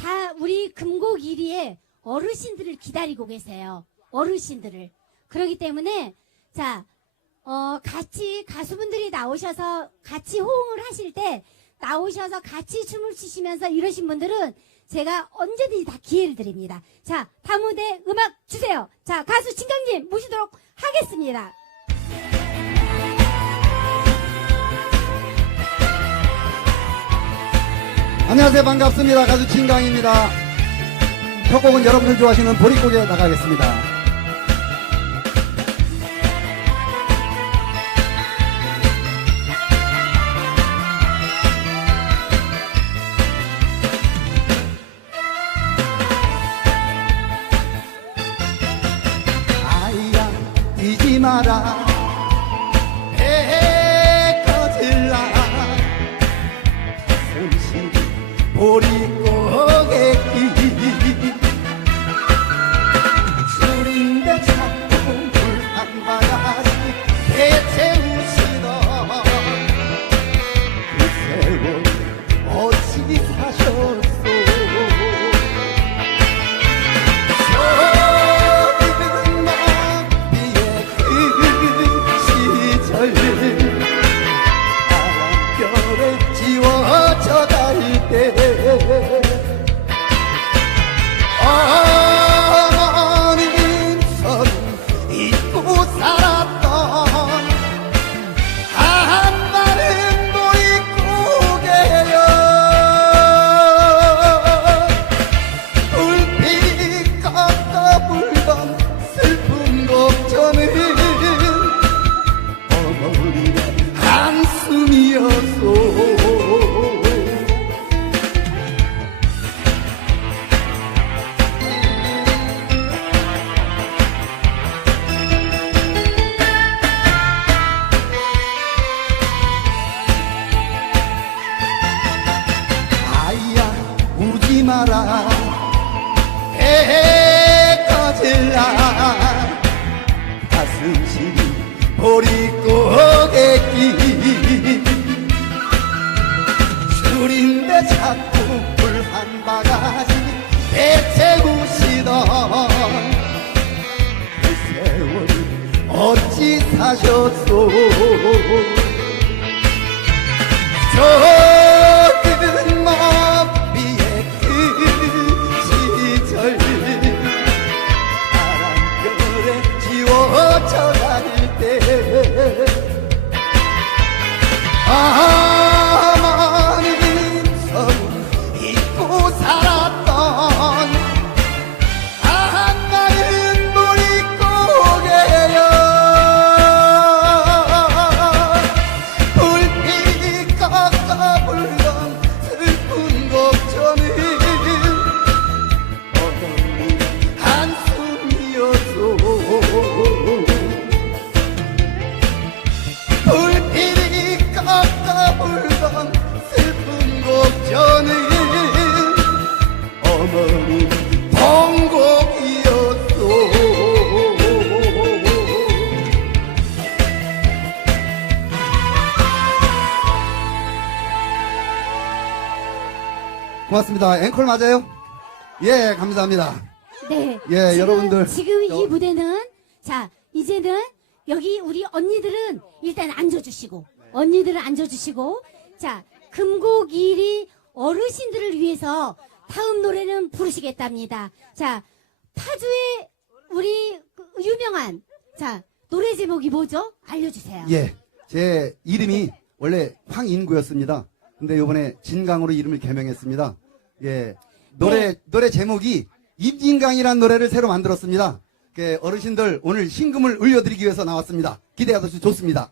다 우리 금곡 1위에 어르신들을 기다리고 계세요. 어르신들을. 그렇기 때문에 자, 어, 같이 가수분들이 나오셔서 같이 호응을 하실 때 나오셔서 같이 춤을 추시면서 이러신 분들은 제가 언제든지 다 기회를 드립니다. 자, 다음 무대 음악 주세요. 자, 가수 진강님 모시도록 하겠습니다. 안녕하세요. 반갑습니다. 가수 진강입니다. 첫 곡은 여러분들 좋아하시는 보릿고개 나가겠습니다. 마라 보리고개길 사셨소. 저그는 머비의 그 시절 바람결에 지워져 갈때. 어 고맙습니다. 앵콜 맞아요? 예, 감사합니다. 네. 예, 지금, 여러분들. 지금 이 저- 무대는 자 이제는 여기 우리 언니들은 일단 앉아주시고 언니들은 앉아주시고 자 금곡 일이 어르신들을 위해서 다음 노래는 부르시겠답니다. 자 파주의 우리 그 유명한 자 노래 제목이 뭐죠? 알려주세요. 예, 제 이름이 원래 황인구였습니다. 근데 이번에 진강으로 이름을 개명했습니다. 예, 노래 네. 노래 제목이 임진강이라는 노래를 새로 만들었습니다. 그 어르신들 오늘 신금을 울려드리기 위해서 나왔습니다. 더 좋습니다.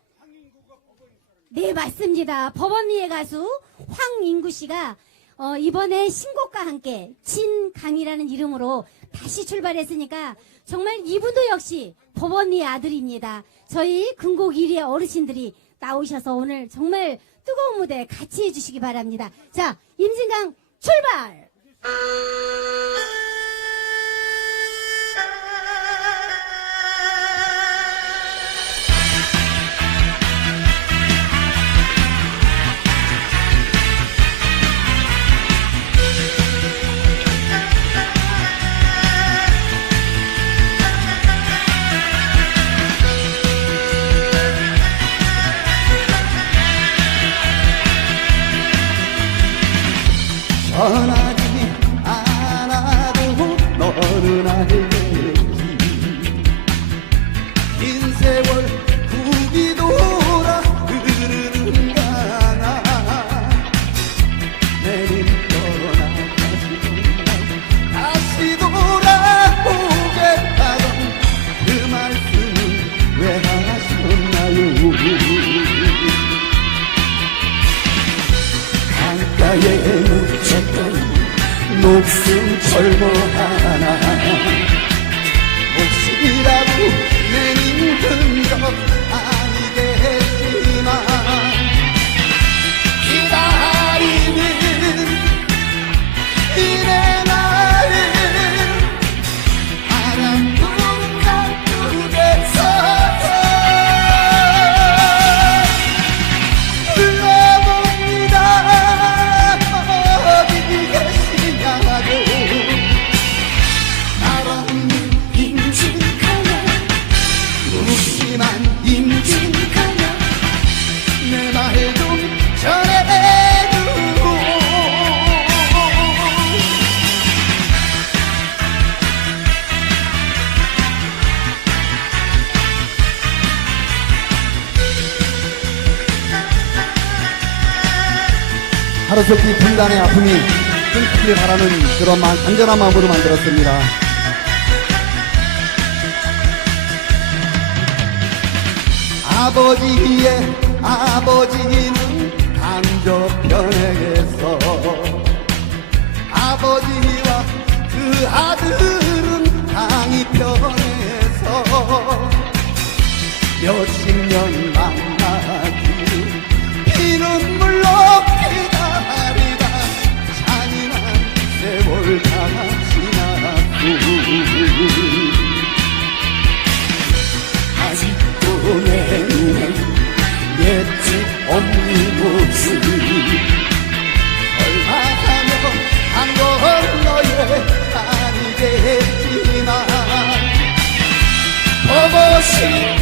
네, 맞습니다. 법원리의 가수 황인구 씨가 어, 이번에 신곡과 함께 진강이라는 이름으로 다시 출발했으니까 정말 이분도 역시 법원리의 아들입니다. 저희 금곡 1위의 어르신들이 나오셔서 오늘 정말 뜨거운 무대 같이 해주시기 바랍니다. 자, 임진강 출발! 올무한 하루속히 분단의 그 아픔이 끊기길 바라는 그런 마, 간절한 마음으로 만들었습니다. 아버지 위에 아버지 위에 Hey!